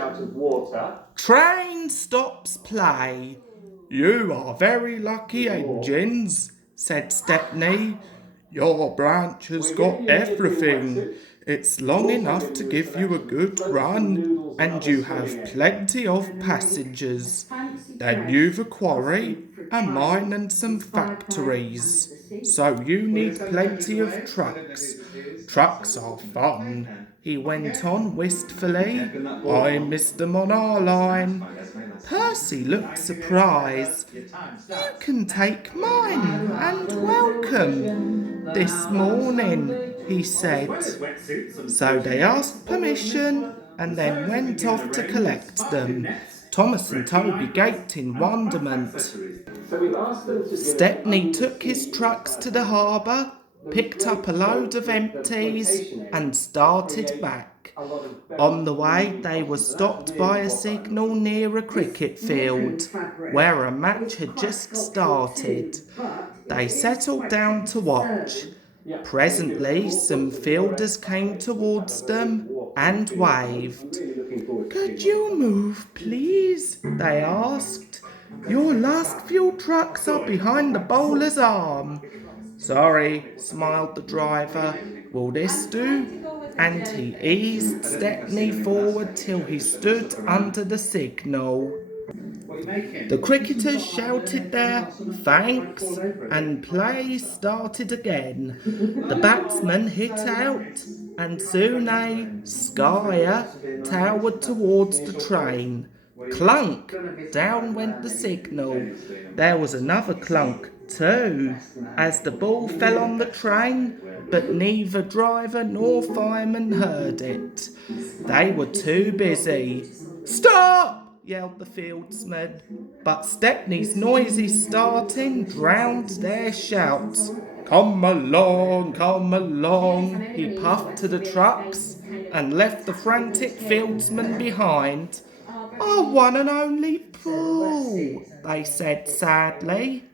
out of water. Train stops play. You are very lucky, engines, said Stepney. Your branch has got everything. It's long enough to give you a good run, and you have plenty of passengers. Then you've a quarry, a mine and some factories. So you need plenty of trucks. Trucks are fun, he went on wistfully. I miss them on our line. Percy looked surprised. You can take mine and welcome. This morning, he said. So they asked permission and then went off to collect them. Thomas and Toby gaped in wonderment. Stepney took his trucks to the harbour, picked up a load of empties and started back. On the way, they were stopped by a signal near a cricket field, where a match had just started. They settled down to watch. Presently, some fielders came towards them and waved. Could you move, please? They asked. Your last few trucks are behind the bowler's arm. Sorry, smiled the driver. Will this do? And he eased Stepney forward till he stood under the signal. The cricketers shouted their thanks and play started again. The batsman hit out and soon a skyer towered towards the train. Clunk! Down went the signal. There was another clunk too, as the ball fell on the train, but neither driver nor fireman heard it. They were too busy. Stop! Yelled the fieldsman, but Stepney's noisy starting drowned their shouts. Come along, he puffed to the trucks and left the frantic fieldsman behind. Our one and only Paul, they said sadly.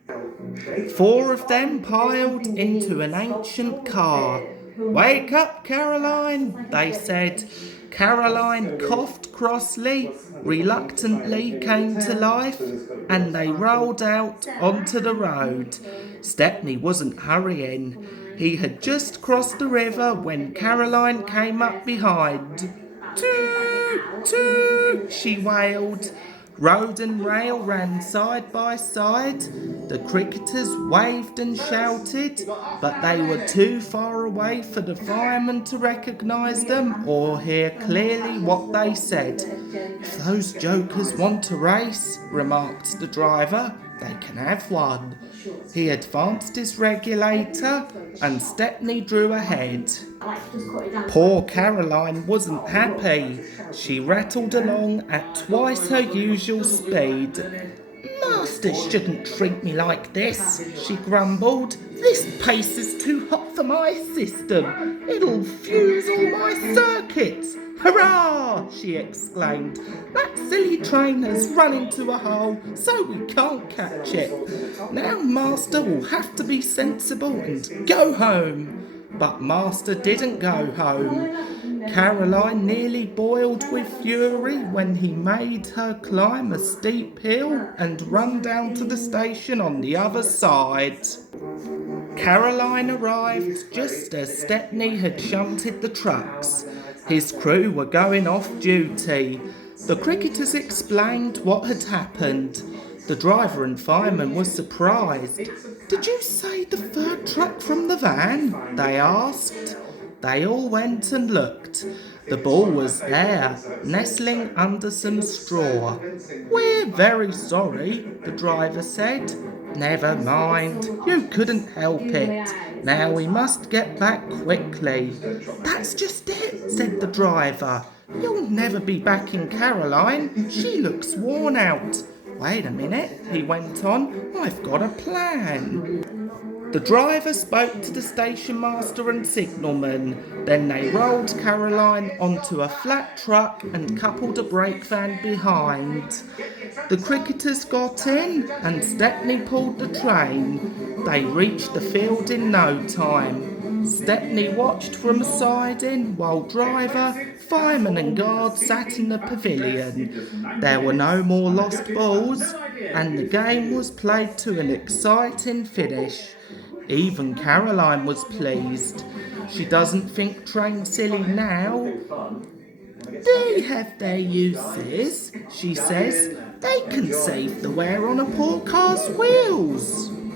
4 of them piled into an ancient car. Wake up, Caroline, they said. Caroline coughed crossly, reluctantly came to life, and they rolled out onto the road. Stepney wasn't hurrying. He had just crossed the river when Caroline came up behind. Toot, toot, she wailed. Road and rail ran side by side. The cricketers waved and shouted, but they were too far away for the firemen to recognise them or hear clearly what they said. If those jokers want a race, remarked the driver, they can have one. He advanced his regulator and Stepney drew ahead. Poor Caroline wasn't happy. She rattled along at twice her usual speed. Master shouldn't treat me like this, she grumbled. This pace is too hot for my system. It'll fuse all my circuits. Hurrah! She exclaimed. That silly train has run into a hole, so we can't catch it. Now Master will have to be sensible and go home. But Master didn't go home. Caroline nearly boiled with fury when he made her climb a steep hill and run down to the station on the other side. Caroline arrived just as Stepney had shunted the trucks. His crew were going off duty. The cricketers explained what had happened. The driver and fireman were surprised. Did you say the 3rd truck from the van? They asked. They all went and looked. The ball was there, nestling under some straw. We're very sorry, the driver said. Never mind, you couldn't help it. Now we must get back quickly. That's just it, said the driver. You'll never be back in Caroline. She looks worn out. Wait a minute, he went on. I've got a plan. The driver spoke to the station master and signalman. Then they rolled Caroline onto a flat truck and coupled a brake van behind. The cricketers got in and Stepney pulled the train. They reached the field in no time. Stepney watched from a siding while driver, fireman and guard sat in the pavilion. There were no more lost balls, and the game was played to an exciting finish. Even Caroline was pleased. She doesn't think trains silly now. They have their uses, she says. They can save the wear on a poor car's wheels.